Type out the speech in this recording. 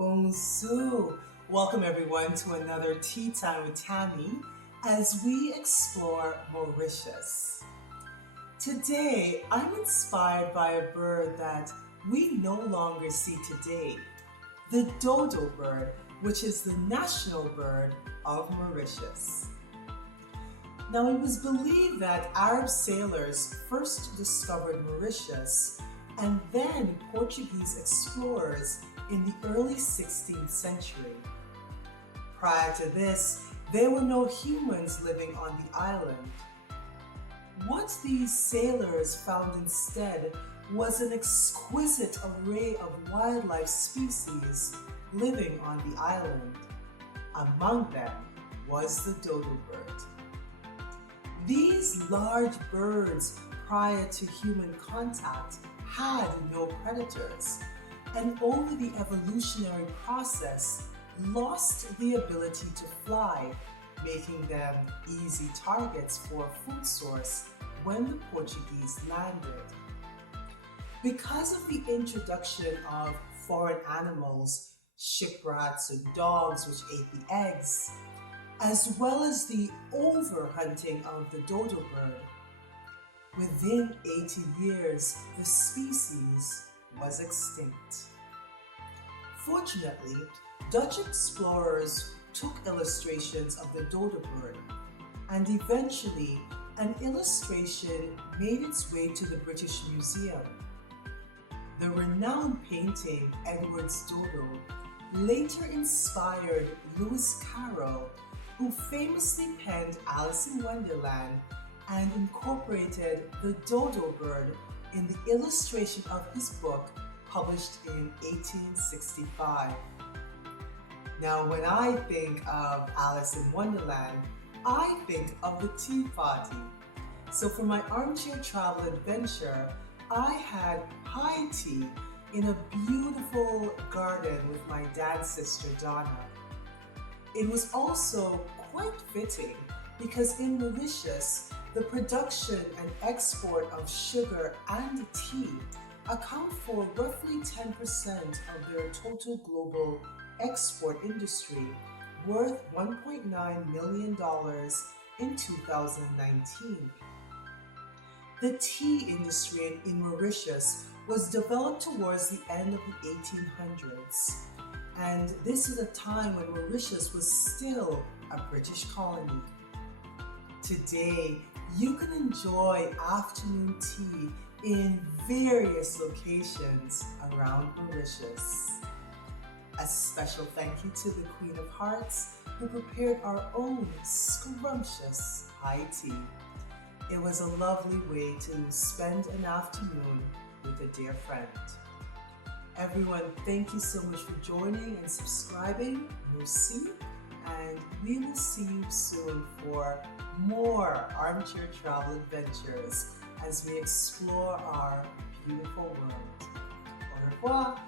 Bonjour. Welcome everyone to another Tea Time with Tammy as we explore Mauritius. Today, I'm inspired by a bird that we no longer see today, the dodo bird, which is the national bird of Mauritius. Now, it was believed that Arab sailors first discovered Mauritius and then Portuguese explorers in the early 16th century. Prior to this, there were no humans living on the island. What these sailors found instead was an exquisite array of wildlife species living on the island. Among them was the dodo bird. These large birds, prior to human contact, had no predators, and over the evolutionary process, lost the ability to fly, making them easy targets for a food source when the Portuguese landed. Because of the introduction of foreign animals, ship rats and dogs which ate the eggs, as well as the overhunting of the dodo bird, within 80 years, the species was extinct. Fortunately, Dutch explorers took illustrations of the dodo bird, and eventually an illustration made its way to the British Museum. The renowned painting Edwards Dodo later inspired Lewis Carroll, who famously penned Alice in Wonderland and incorporated the dodo bird in the illustration of his book published in 1865. Now, when I think of Alice in Wonderland, I think of the tea party. So for my armchair travel adventure, I had high tea in a beautiful garden with my dad's sister Donna. It was also quite fitting because in Mauritius, the production and export of sugar and tea account for roughly 10% of their total global export industry, worth $1.9 million in 2019. The tea industry in Mauritius was developed towards the end of the 1800s, and this is a time when Mauritius was still a British colony. Today, you can enjoy afternoon tea in various locations around Mauritius. A special thank you to the Queen of Hearts who prepared our own scrumptious high tea. It was a lovely way to spend an afternoon with a dear friend. Everyone, thank you so much for joining and subscribing. Merci, and we will see you soon for more armchair travel adventures as we explore our beautiful world. Au revoir.